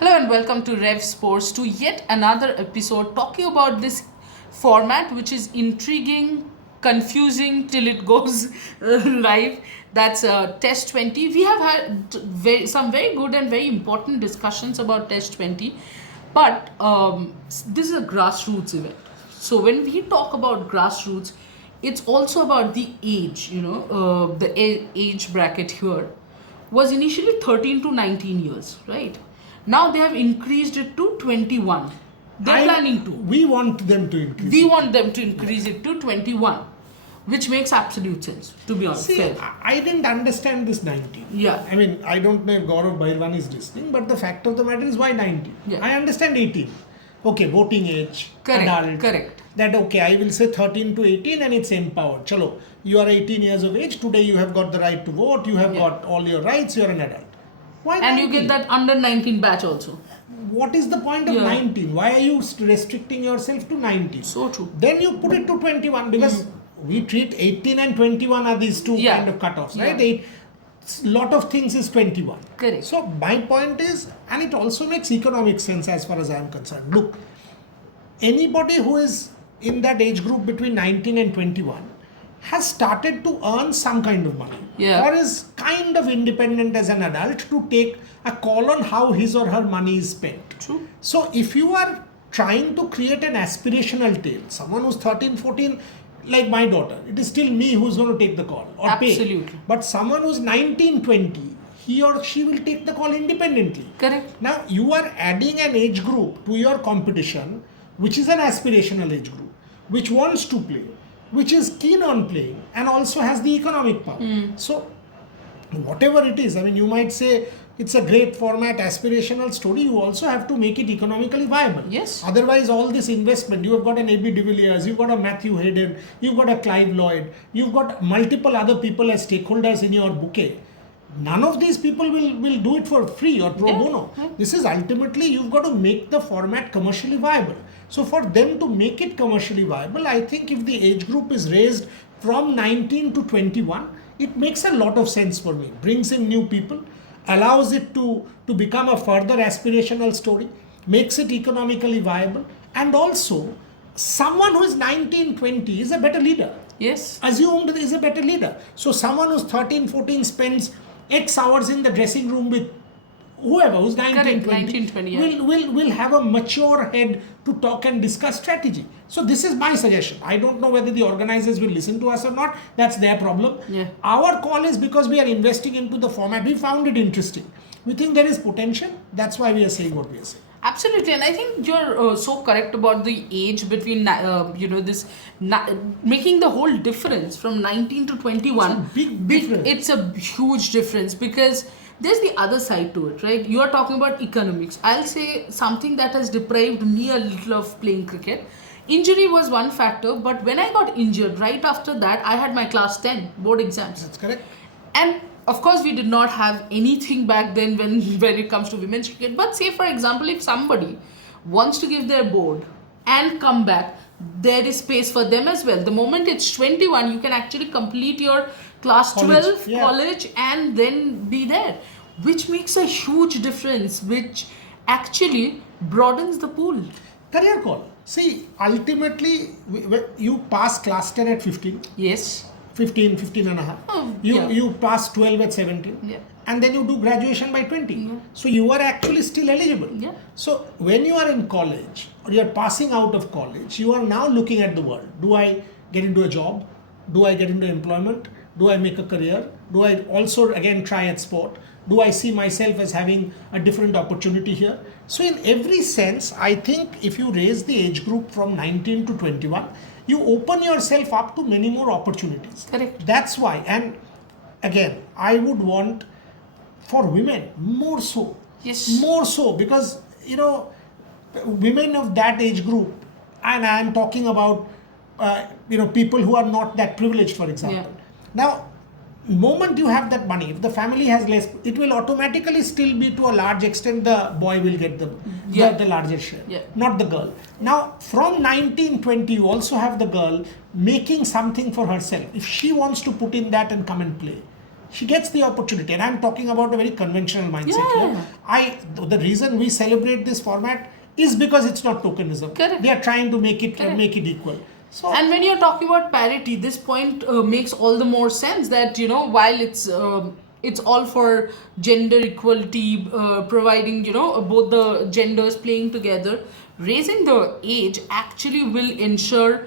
Hello and welcome to Revsportz to yet another episode talking about this format which is intriguing, confusing till it goes live. That's Test 20. We have had some very good and very important discussions about Test 20, but this is a grassroots event. So when we talk about grassroots, it's also about the age, the age bracket here was initially 13 to 19 years, right? Now they have increased it to 21. They're planning to. We want them to increase. We want them to increase it to 21, which makes absolute sense, to be honest. See, Fair. I didn't understand this 19. Yeah. I mean, I don't know if Gaurav Bairwan is listening, but the fact of the matter is why 19? Yeah. I understand 18. Okay, voting age, Correct, adult. correct. That okay, I will say 13 to 18 and it's empowered. Chalo, you are 18 years of age. Today you have got the right to vote. You have got all your rights. You are an adult. Why And 19? you get that under 19 batch also. What is the point of 19? Why are you restricting yourself to 19? So true. Then you put it to 21 because we treat 18 and 21 are these two kind of cutoffs, right? Yeah. Lot of things is 21. Correct. So my point is, and it also makes economic sense as far as I am concerned. Look, anybody who is in that age group between 19 and 21 has started to earn some kind of money, or is kind of independent as an adult to take a call on how his or her money is spent. True. So if you are trying to create an aspirational tale, someone who's 13, 14, like my daughter, it is still me who's going to take the call or Absolutely. pay. But someone who's 19, 20, he or she will take the call independently. Correct. Now you are adding an age group to your competition, which is an aspirational age group, which wants to play, which is keen on playing, and also has the economic power. So whatever it is, I mean, you might say it's a great format, aspirational story. You also have to make it economically viable. Yes. Otherwise, all this investment, you have got an A.B. de Villiers, you've got a Matthew Hayden, you've got a Clive Lloyd, you've got multiple other people as stakeholders in your bouquet. None of these people will do it for free or pro bono. This is ultimately, you've got to make the format commercially viable. So for them to make it commercially viable, I think if the age group is raised from 19 to 21, it makes a lot of sense for me. Brings in new people, allows it to become a further aspirational story, makes it economically viable, and also someone who is 19, 20 is a better leader. Yes. Assumed is a better leader. So someone who's 13, 14 spends X hours in the dressing room with whoever who's 19, 20, will have a mature head to talk and discuss strategy. So this is my suggestion. I don't know whether the organizers will listen to us or not. That's their problem. Yeah. Our call is because we are investing into the format. We found it interesting. We think there is potential. That's why we are saying what we are saying. Absolutely, and I think you're so correct about the age between making the whole difference from 19 to 21. It's a big difference. It's a huge difference because there's the other side to it, right? You are talking about economics. I'll say something that has deprived me a little of playing cricket. Injury was one factor, but when I got injured, right after that, I had my class 10 board exams. That's correct. And of course, we did not have anything back then when it comes to women's cricket. But say, for example, if somebody wants to give their board and come back, there is space for them as well. The moment it's 21, you can actually complete your class 12 college and then be there, which makes a huge difference, which actually broadens the pool. Career call. See, ultimately, you pass class 10 at 15. Yes. 15 and a half. You pass 12 at 17. Yeah. And then you do graduation by 20. So you are actually still eligible. Yeah. So when you are in college or you are passing out of college, you are now looking at the world. Do I get into a job? Do I get into employment? Do I make a career? Do I also again try at sport? Do I see myself as having a different opportunity here? So in every sense, I think if you raise the age group from 19 to 21, you open yourself up to many more opportunities. Correct. That's why. And again, I would want for women more so. Yes. More so because, women of that age group, and I am talking about, people who are not that privileged, for example. Now, moment you have that money, if the family has less, it will automatically still be to a large extent the boy will get the larger share, not the girl. Now from 1920 you also have the girl making something for herself. If she wants to put in that and come and play, she gets the opportunity. And I'm talking about a very conventional mindset Yeah. here. The reason we celebrate this format is because it's not tokenism. Correct. They are trying to make it Correct. equal. So And when you're talking about parity, this point makes all the more sense that, while it's all for gender equality, providing, both the genders playing together, raising the age actually will ensure,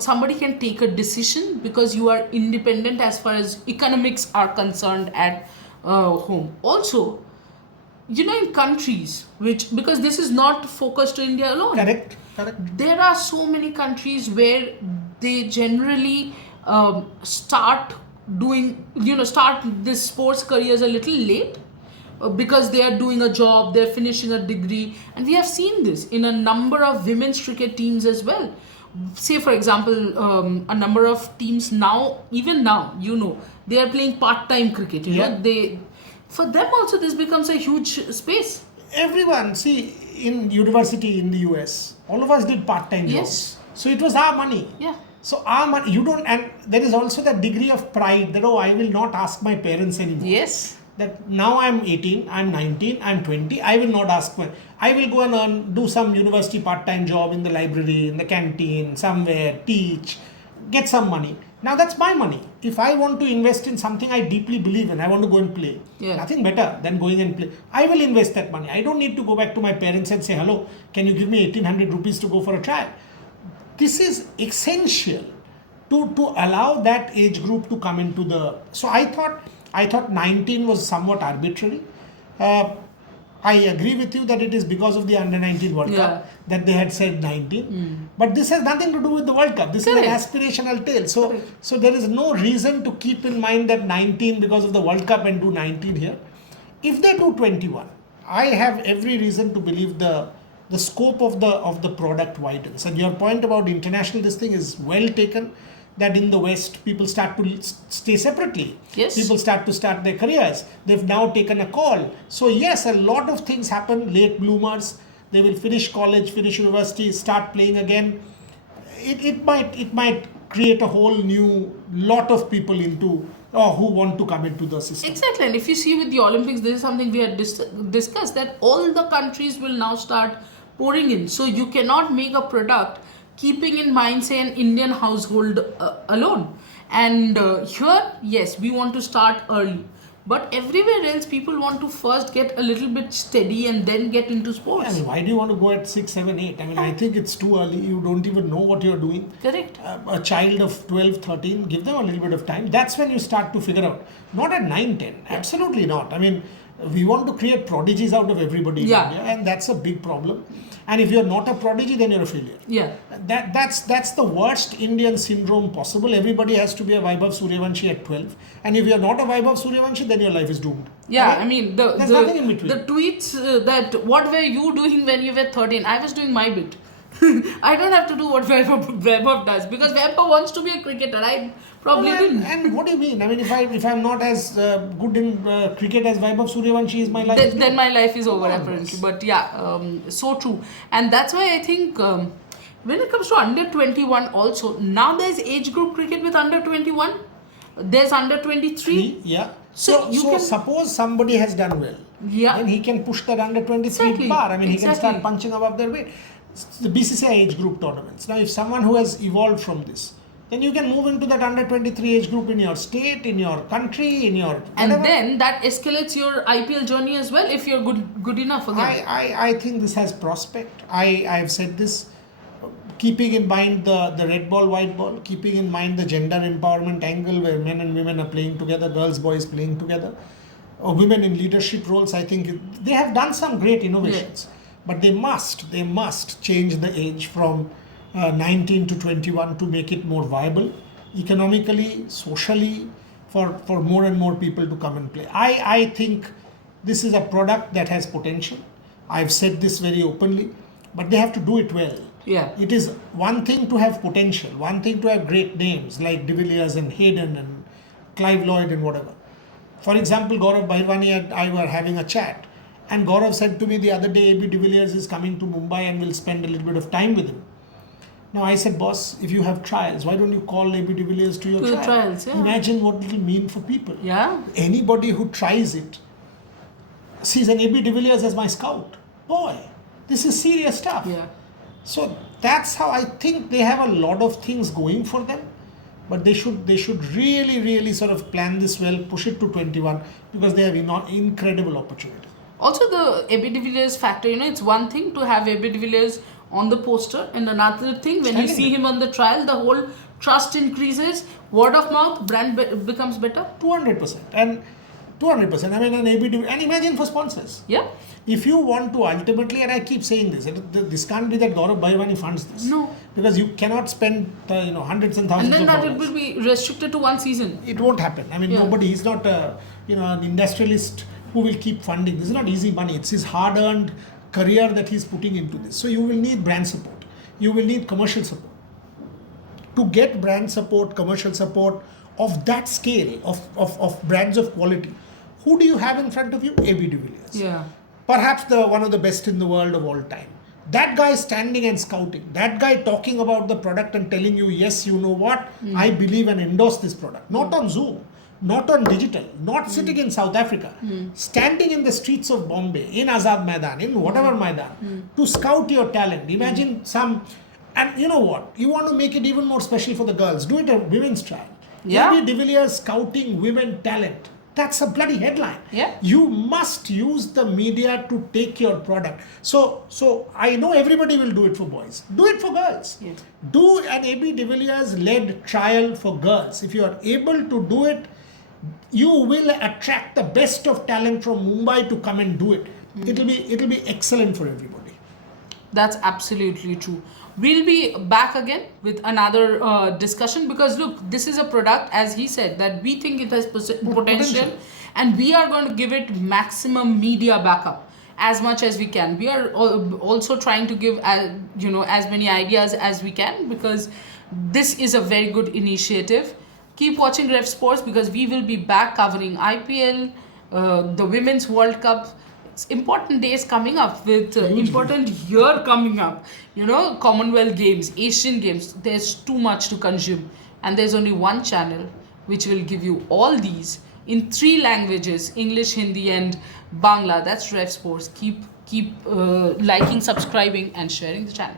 somebody can take a decision because you are independent as far as economics are concerned at home. Also, in countries which, because this is not focused to India alone, correct. there are so many countries where they generally start doing, start this sports careers a little late, because they are doing a job, they're finishing a degree, and we have seen this in a number of women's cricket teams as well. Say, for example, a number of teams now, even now, they are playing part-time cricket. For them also, this becomes a huge space. Everyone, see, in university in the US, all of us did part-time jobs. Yes. So it was our money. Yeah. So our money, you don't, and there is also that degree of pride that, I will not ask my parents anymore. Yes. That now I'm 18, I'm 19, I'm 20, I will not ask I will go and do some university part-time job in the library, in the canteen, somewhere, teach, get some money. Now that's my money. If I want to invest in something I deeply believe in, I want to go and play. Yeah. Nothing better than going and play. I will invest that money. I don't need to go back to my parents and say, hello, can you give me 1800 rupees to go for a trial? This is essential to allow that age group to come into the... So I thought 19 was somewhat arbitrary. I agree with you that it is because of the under-19 World Cup that they had said 19. But this has nothing to do with the World Cup. This Correct. is an aspirational tale. So there is no reason to keep in mind that 19 because of the World Cup and do 19 here. If they do 21, I have every reason to believe the scope of the product widens. And your point about international this thing is well taken. That in the West, people start to stay separately. Yes. People start their careers. They've now taken a call. So yes, a lot of things happen. Late bloomers, they will finish college, finish university, start playing again. It might create a whole new lot of people into who want to come into the system. Exactly. And if you see with the Olympics, this is something we had discussed, that all the countries will now start pouring in. So you cannot make a product keeping in mind, say, an Indian household alone. And here, yes, we want to start early. But everywhere else, people want to first get a little bit steady and then get into sports. I mean, why do you want to go at 6, 7, 8? I mean, I think it's too early. You don't even know what you're doing. Correct. A child of 12, 13, give them a little bit of time. That's when you start to figure out. Not at 9, 10. Absolutely not. I mean, we want to create prodigies out of everybody in India, and that's a big problem. And if you're not a prodigy, then you're a failure. Yeah. That's the worst Indian syndrome possible. Everybody has to be a Vaibhav Suryavanshi at 12. And if you're not a Vaibhav Suryavanshi, then your life is doomed. Yeah, Right? I mean, There's nothing in between. the tweets that what were you doing when you were 13? I was doing my bit. I don't have to do what Vaibhav does, because Vaibhav wants to be a cricketer. I probably didn't. And what do you mean? I mean, if I'm not as good in cricket as Vaibhav Suryavanshi is, my life is Then my life is over, Oh, apparently. yes. But yeah, so true. And that's why I think when it comes to under 21 also, now there's age group cricket with under 21. There's under 23. Yeah. So you can- suppose somebody has done well. Yeah. Then he can push that under 23 Exactly. bar. I mean, he can Exactly. start punching above their weight. The BCCI age group tournaments. Now, if someone who has evolved from this, then you can move into that under 23 age group in your state, in your country, in your And whatever. then that escalates your IPL journey as well, if you're good enough again. I think this has prospect. I've said this, keeping in mind the red ball, white ball, keeping in mind the gender empowerment angle where men and women are playing together, girls, boys playing together, or women in leadership roles. I think they have done some great innovations, but they must change the age from 19 to 21 to make it more viable, economically, socially, for more and more people to come and play. I think this is a product that has potential. I've said this very openly, but they have to do it well. Yeah. It is one thing to have potential, one thing to have great names like De Villiers and Hayden and Clive Lloyd and whatever. For example, Gaurav Bhairwani and I were having a chat, and Gaurav said to me the other day, AB De Villiers is coming to Mumbai and we'll spend a little bit of time with him. Now I said, boss, if you have trials, why don't you call AB de Villiers to your To the trial? trials, yeah. Imagine what it will mean for people. Yeah. Anybody who tries it sees an AB de Villiers as my scout. Boy, this is serious stuff. Yeah. So that's how I think they have a lot of things going for them, but they should really sort of plan this well, push it to 21, because they have incredible opportunity. Also, the AB de Villiers factor, it's one thing to have AB de Villiers on the poster, and another thing when you Standing see there. him on the trial, the whole trust increases, word of mouth, brand becomes better. 200%. And 200%. I mean, an AB de, and imagine for sponsors. Yeah. If you want to ultimately, and I keep saying this, this can't be that Gaurav Bhaivani funds this. No. Because you cannot spend hundreds and thousands And then of that dollars. it will be restricted to one season. It won't happen. I mean, Yeah. nobody. He's not an industrialist who will keep funding. This is not easy money. It's his hard-earned career that he's putting into this. So you will need brand support. You will need commercial support. To get brand support, commercial support of that scale, of brands of quality, who do you have in front of you? AB de Villiers. Yeah. Perhaps one of the best in the world of all time. That guy standing and scouting, that guy talking about the product and telling you, yes, you know what, I believe and endorse this product. Not on Zoom, not on digital, not sitting in South Africa, standing in the streets of Bombay, in Azad Maidan, in whatever Maidan, to scout your talent. Imagine and you know what, you want to make it even more special for the girls, do it a women's trial. Yeah. AB de Villiers scouting women talent. That's a bloody headline. Yeah. You must use the media to take your product. So I know everybody will do it for boys. Do it for girls. Yeah. Do an AB de Villiers led trial for girls. If you are able to do it, you will attract the best of talent from Mumbai to come and do it. It'll be excellent for everybody. That's absolutely true. We'll be back again with another discussion, because look, this is a product, as he said, that we think it has potential, and we are going to give it maximum media backup as much as we can. We are also trying to give as many ideas as we can, because this is a very good initiative. Keep watching Revsportz, because we will be back covering IPL, the Women's World Cup. It's important days coming up, with important year coming up, Commonwealth Games, Asian Games. There's too much to consume, and there's only one channel which will give you all these in 3 languages: English, Hindi and Bangla. That's Revsportz. Keep liking, subscribing and sharing the channel.